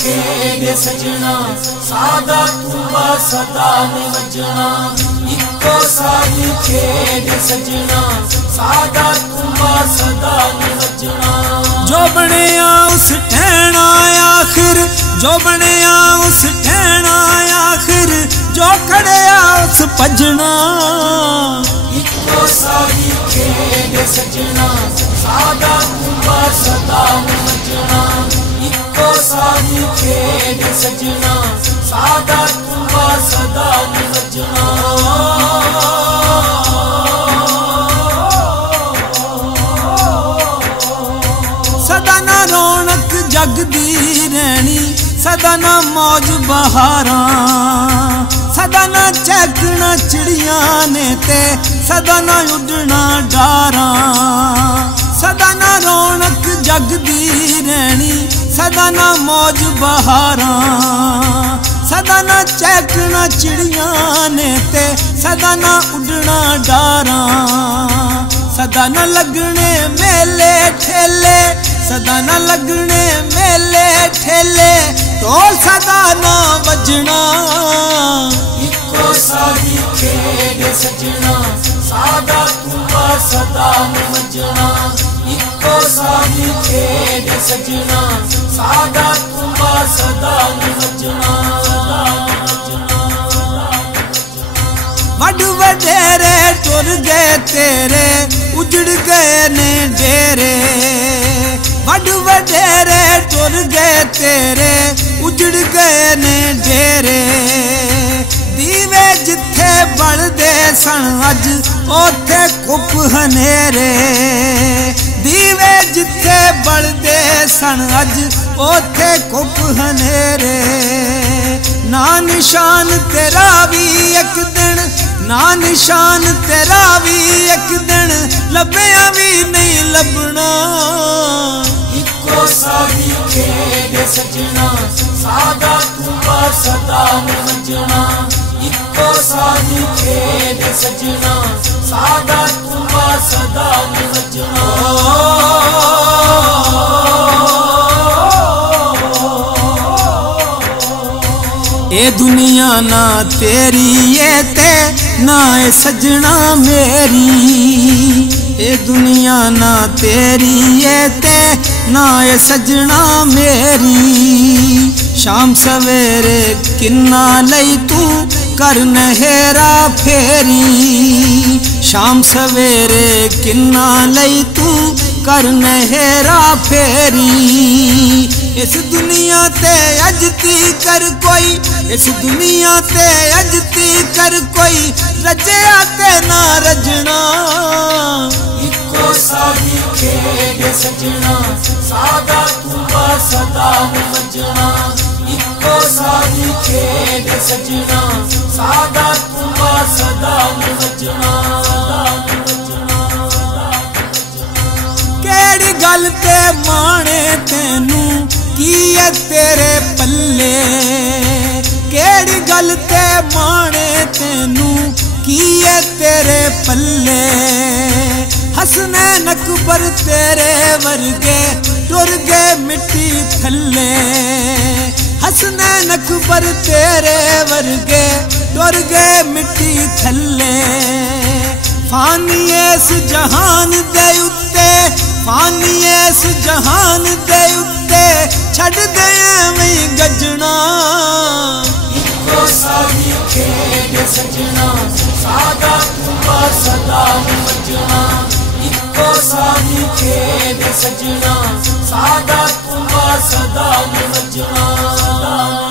खेड सजना सादा तूबा सदा ने वजना इको सादी खेड सजना सादा तूबा सदा ने वजना जो बनया उस ठहना आखिर जो बनया उस ठहना आखिर जो खड़या उस भजना इको सादी खेड सजना सादा तूबा सदा ने वजना इको सादी खेड सजना सादा तूबा सदा ने वजना सदा ना रौनक जगदी रहनी सदा ना मौज बहारा सदा ना चहकना चिड़िया ने ते सदा ना उड़ना डारा सदा ना रौनक जगदी रहनी सदा ना मौज बहारा सदा ना चहकना चिड़िया ने ते सदा ना उड़ना डारा सदा ना लगने मेले ठेले सदा ना लगने मेले ठेले ढोल सदा ना बजना इको सादी खेड सजना सादा तूबा सदा ने वजना इको सादी खेड सजना सादा तूबा सदा ने वजना वड वडेरे टुर गए तेरे उजड़ गए ने डेरे वड वडेरे टुर गए तेरे उजड़ गए ने डेरे दीवे जिथे बलदे सन अज ओथे कुप हनेरे दीवे जिथे बलदे सन अज ओथे कुप हनेरे ना निशान तेरा भी एक दिन ना निशान तेरा भी एक दिन लभया भी नहीं लभना इको सादी खेड सजना सादा तूबा सदा ने वजना इको सादी खेड सजना सादा तूबा सदा ने वजना ए दुनिया ना तेरी ये ते ना ए सजना मेरी ए दुनिया ना तेरी ये ते ना ए सजना मेरी शाम सवेरे किन्ना लई तू कर नहेरा फेरी शाम सवेरे किन्ना लई तू कर नहेरा फेरी इस दुनिया ते अजती कर कोई इस दुनिया ते अजती कर कोई रजया ते ना रजना इको सादी खेड सजना सादा तूबा सदा ने वजना इको सादी खेड सजना सादा तूबा सदा ने वजना केड़ी गल ते माणे तेनू की है तेरे पल्ले केड़ी गल ते माणे तेनू की है तेरे पल्ले हसनैन अकबर तेरे वर्गे टुर गए मिट्टी थल्ले हसनैन अकबर तेरे वर्गे टुर गए मिट्टी थल्ले फानी इस जहान दे उत्ते फानी इस जहान दे उत्ते छड़ दे एवें गजना इको सादी खेड सजना सादा तूबा सदा ने वजना इको सादी खेड सजना सादा तूबा सदा ने वजना